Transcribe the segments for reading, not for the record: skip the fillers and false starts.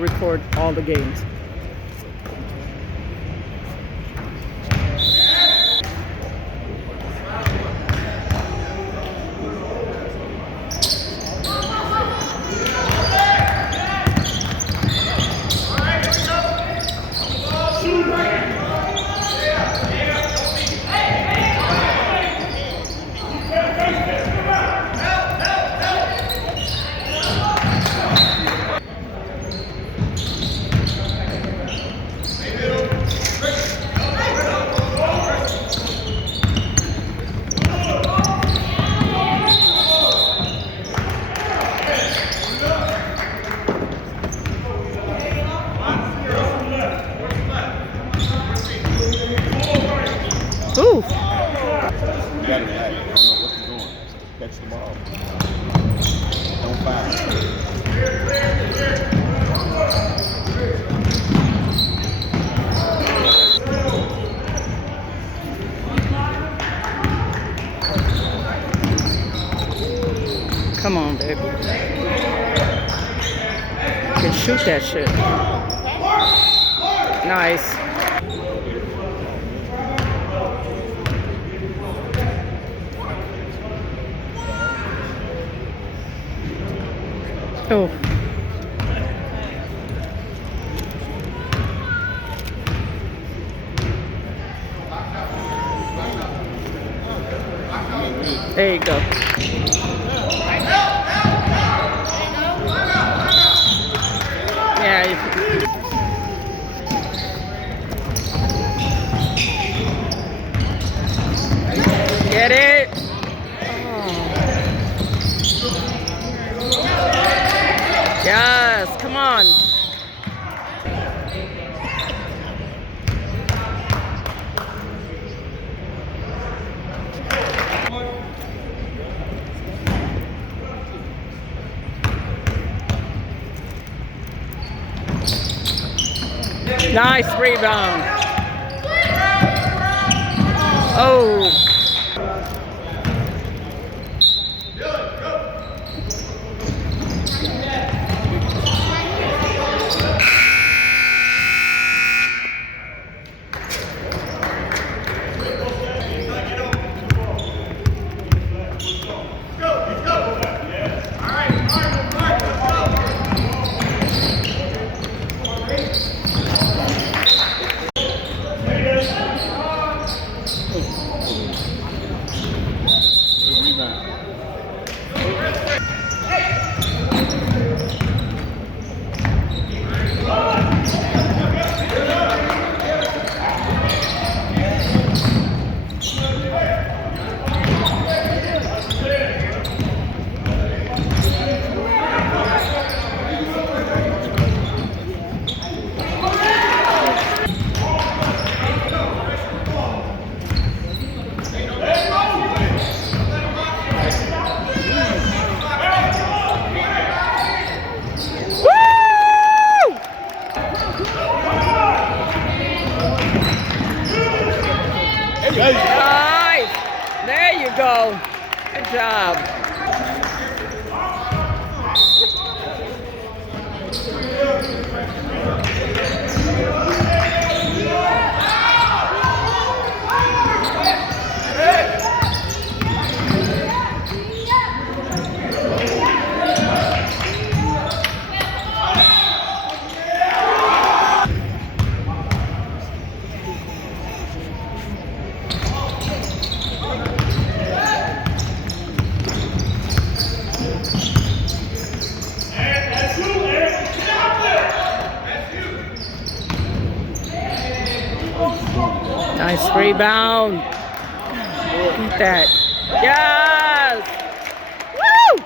record all the games. Ooh. You gotta react. I don't know what you're doing. Catch the ball. Don't foul. Come on, baby. You can shoot that shit. Nice. Oh. There you go. Yeah. Get it. Yes, come on. Nice rebound. Oh. Nice. There you go. Good job. Nice rebound. Beat that. Yes. Woo!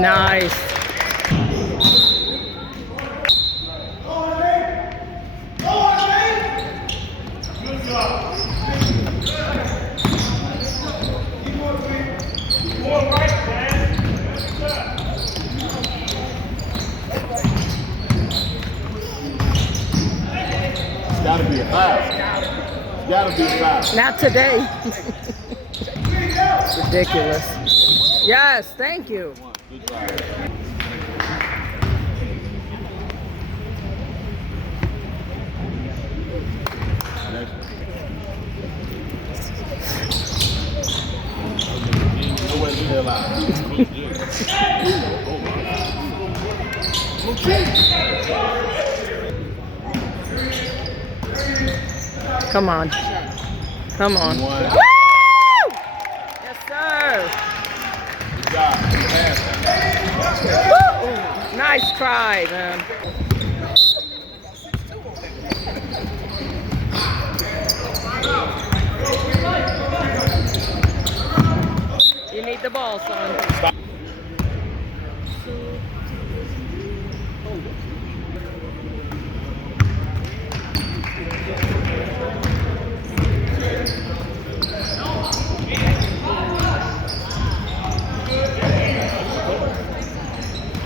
Nice. It's gotta be a foul. gotta be foul. Not today. Ridiculous. Yes, thank you. Good drive. Next one. Nowhere near the line. Come on. Come on. One. Woo! Yes, sir. Good job. Woo! Nice try, man. You need the ball, son. Stop.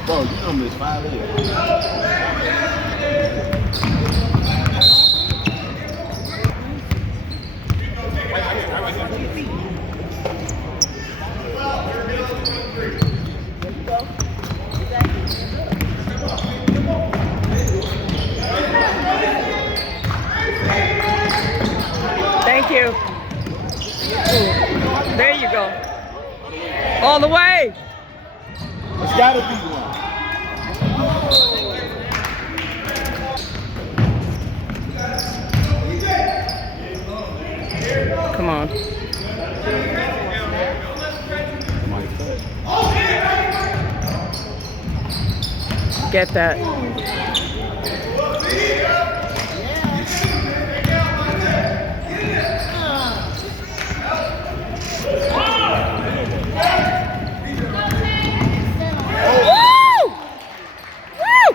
Bro, you know this 5'8". Thank you. There you go. All the way. It's gotta be one. Come on. Get that. Woo! Woo!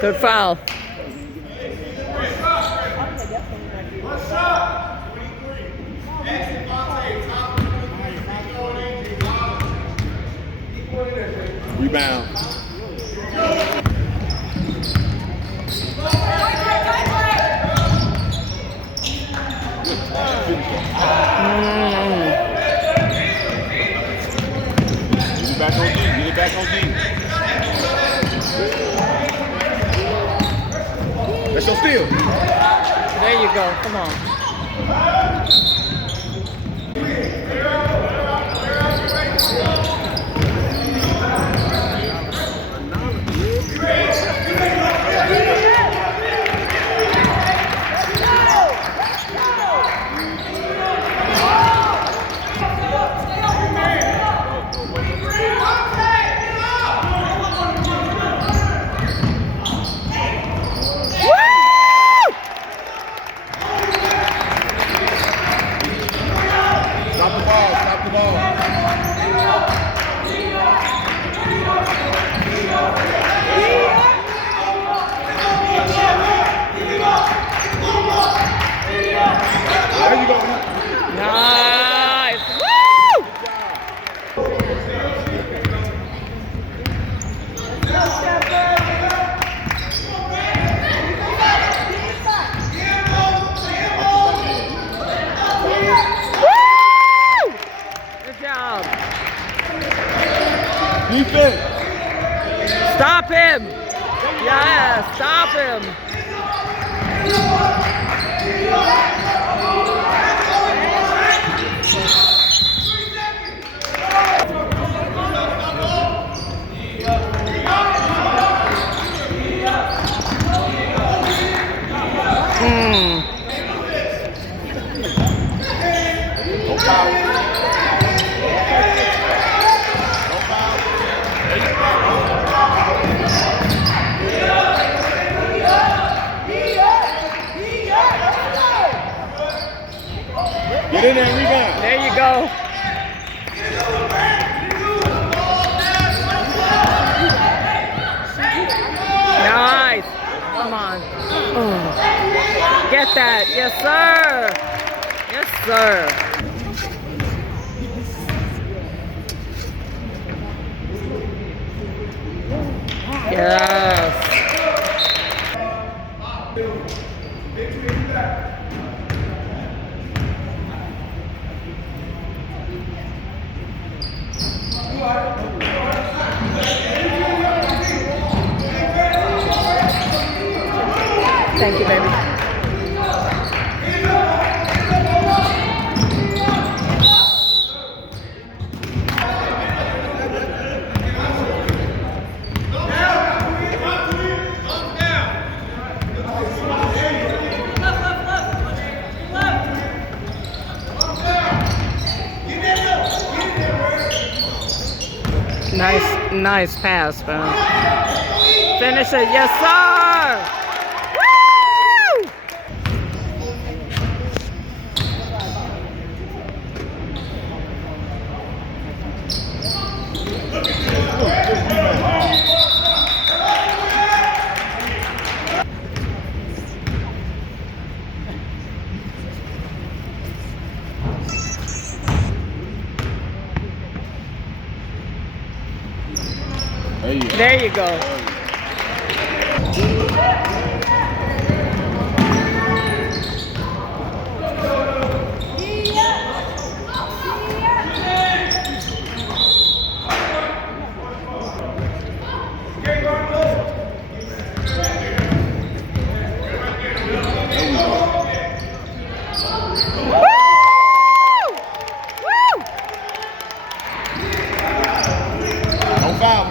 Good foul. Rebound. Get it back on D. Get it back on D. That's your steal. There you go. Come on. Stop the ball. Stop the ball. There you go. Nice. Woo! Woo! Good job. Defense. Stop him. Yeah, stop him. No foul. No foul. Get in there and rebound. There you go. Nice. Come on. Oh. Get that. Yes, sir. Yes, sir. Yes. Thank you, baby. Nice pass, man. Finish it, yes, sir. Woo! There you go. No foul.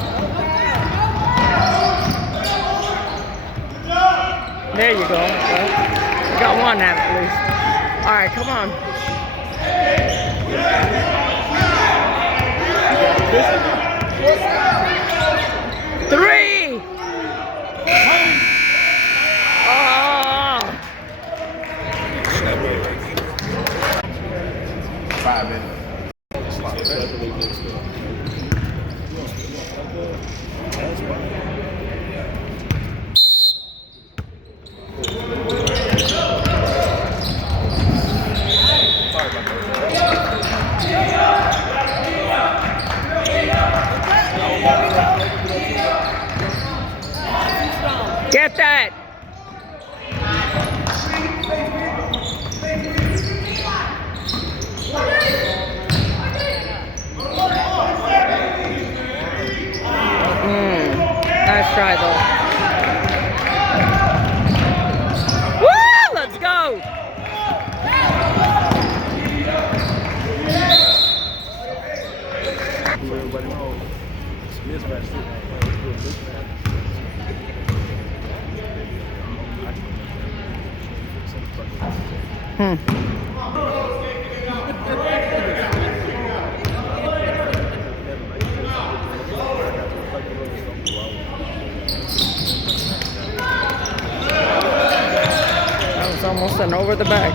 There you go. You got one out at least. All right, come on. Three. Oh. 5 minutes. Get that. Nice try, though. Woo! Let's go. Everybody knows it's mismatch. That was almost an over the back.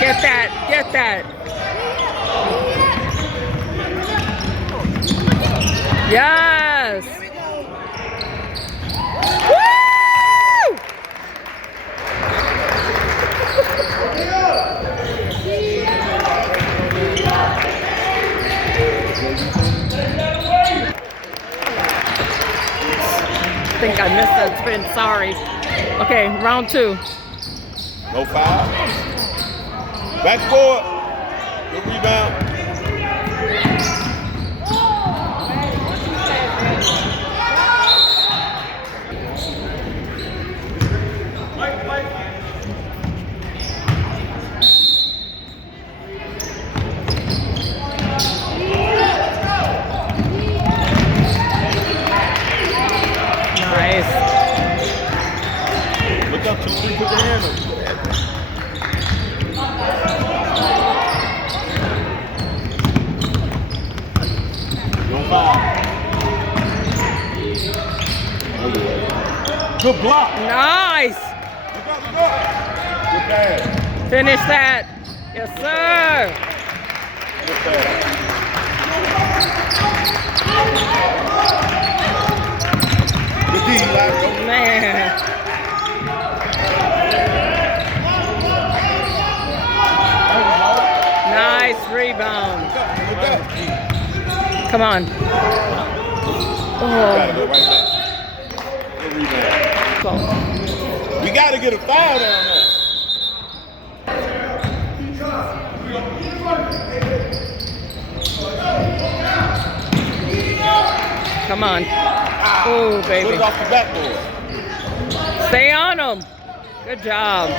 Get that, get that. Yes. Woo! I think I missed that spin, sorry. Okay, round 2. No foul. Back forward. Good rebound. Put your hand up. Go foul. Good block. Nice. Look up, look up. Good pass. Finish that. Yes, sir. Good pass. Good D, Larry. Man. Nice rebound. Look up. Come on. Gotta Oh. go right back. Good rebound. We gotta get a foul down there. Come on. Oh, Put baby. it off the backboard. Stay on them. Good job.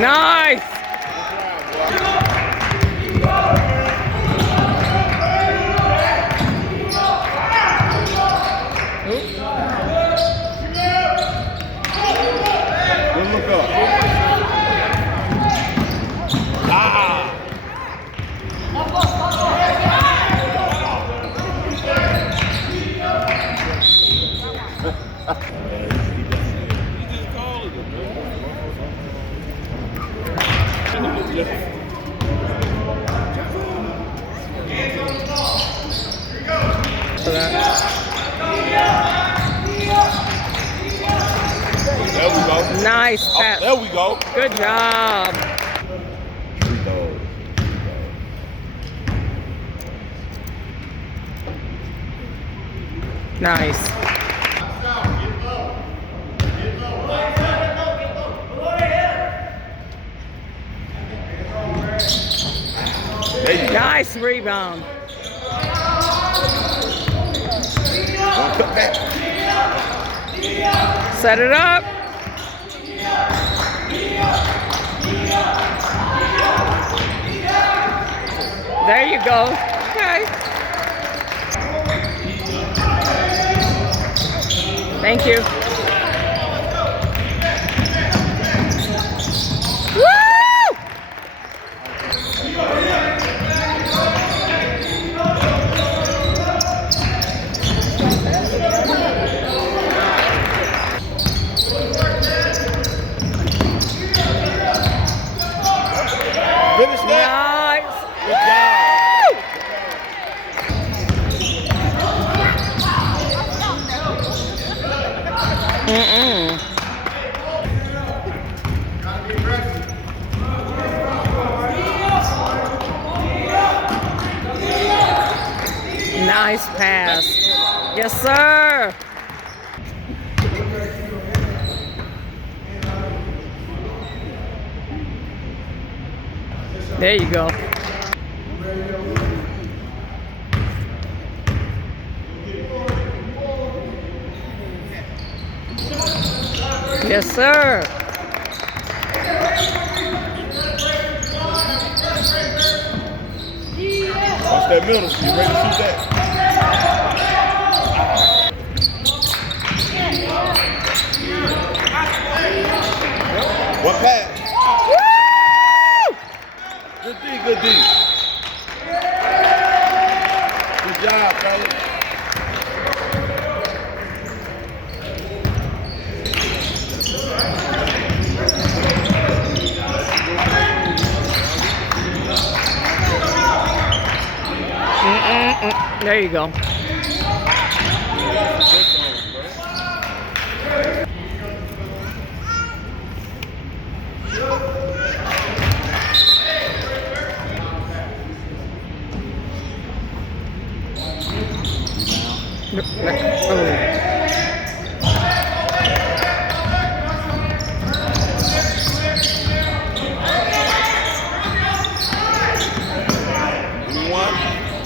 Nice. Good look up. Ah! For that. There we go. Nice Oh, pass. there we go. Good job. Nice. There you go. Nice rebound. Don't cut back. Set it up. There you go. Okay. Thank you. Woo! Finish that. Nice. Good job. Mm-mm. Nice pass. Yes, sir. There you go. Yes, sir. Watch that middle. You ready to shoot that? What pass? Woo! Good D, good D. Good job, fellas. There you go. Oh.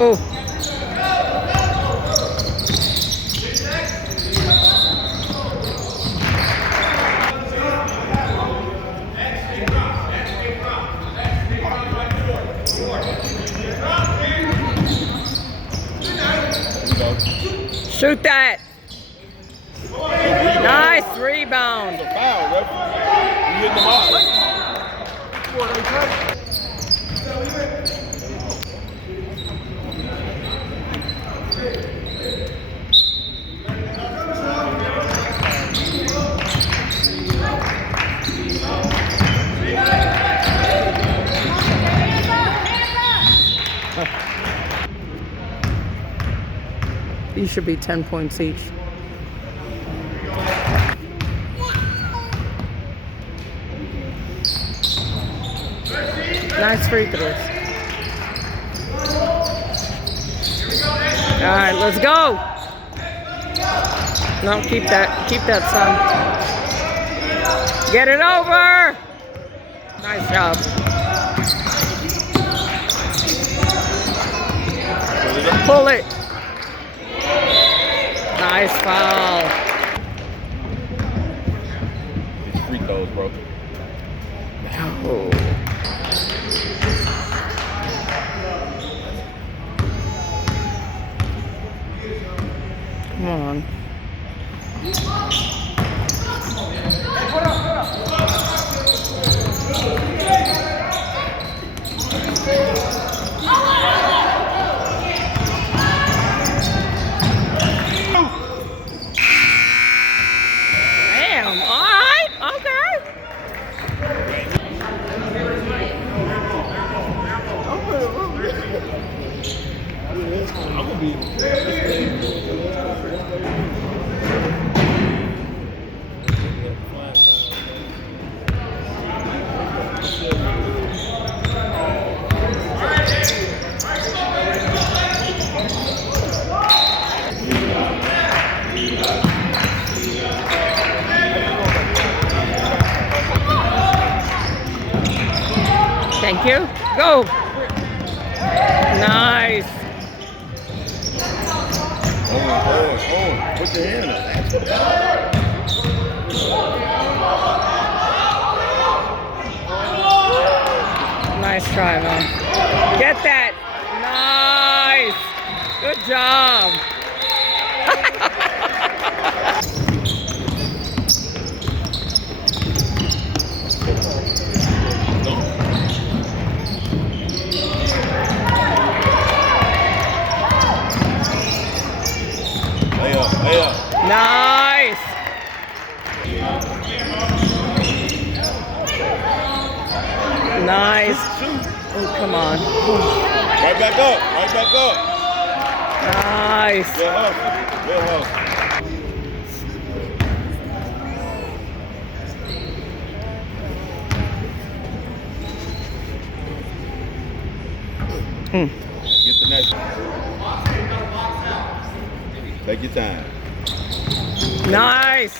Oh. Shoot that. Nice rebound. It's a foul, ref. You hit the ball. These should be 10 points each. Nice free throws. All right, let's go. No, keep that, son. Get it over. Nice job. Pull it. Nice foul. Free throws, bro. Oh. Come on. Damn, all right, okay. I'm gonna be. Thank you. Go. Nice. Oh, put your hand up. Nice try, man. Get that. Nice. Good job. Lay up. Nice. Nice. Oh, come on. Right back up. Right back up. Nice. Good hustle. Good hustle. Get the next one. Take your time. Nice.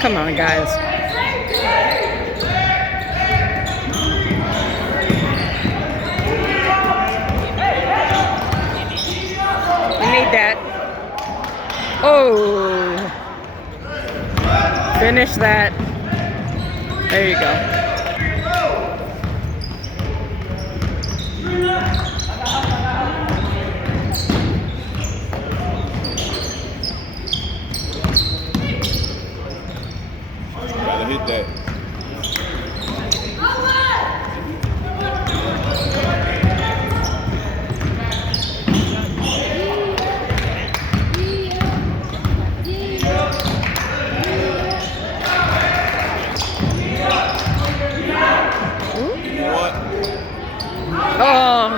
Come on, guys. We need that. Oh. Finish that. There you go. Gotta hit that. What? Oh.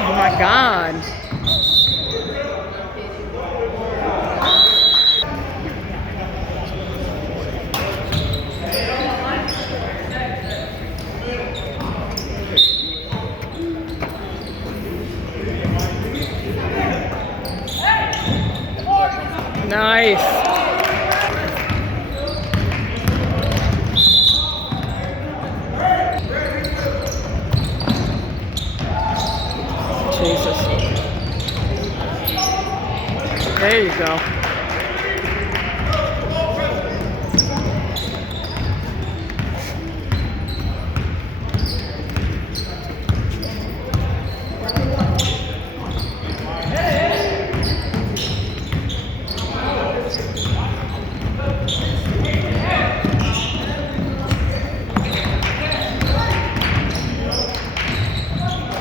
Oh my God. Nice. Jesus. There you go.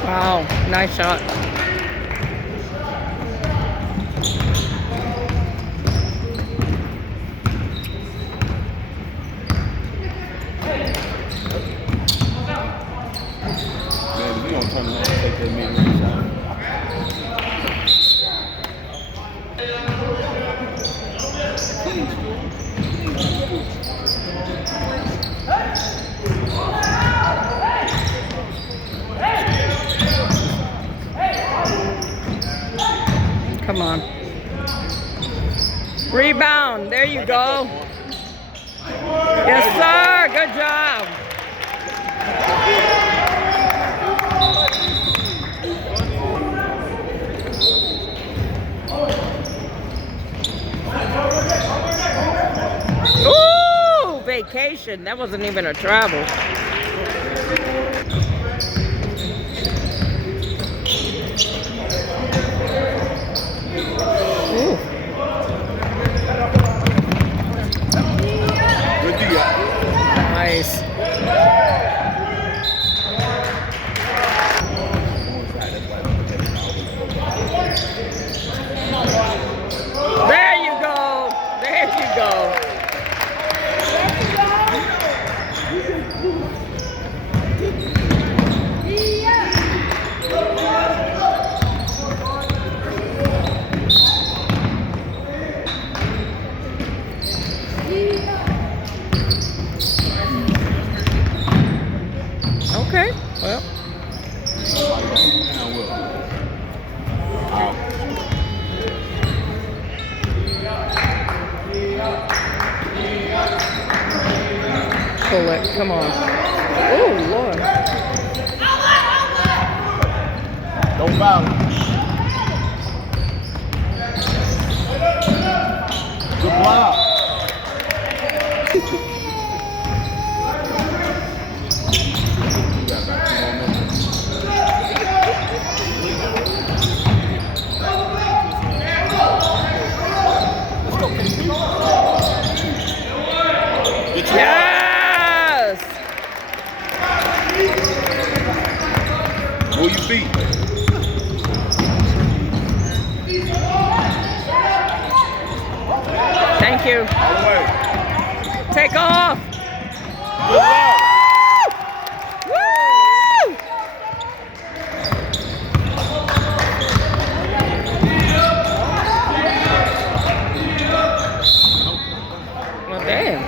Wow, nice shot. Man, we gonna turn around and take that mid-range shot. Come on. Rebound. There you go. Yes, sir. Good job. Ooh, vacation. That wasn't even a travel. Ooh. Good deal. Nice. There you go. There you go. Okay. Well. Now what? Pull it. Come on. Oh, Lord. Don't foul him. Good block. Yes! Who you beat? Thank you. All the way. Take off. Good luck. Woo! Well, damn.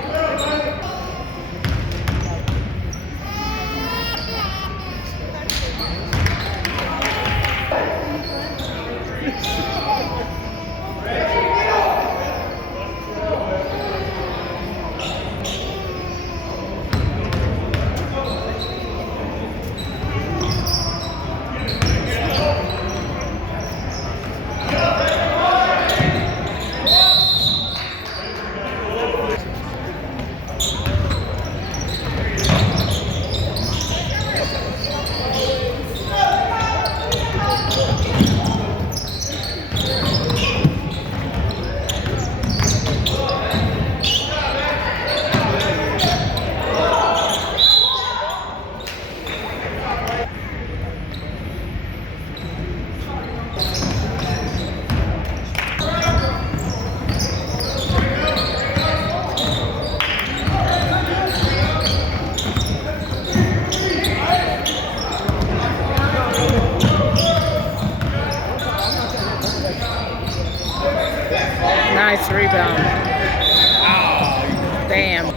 Nice rebound. Damn.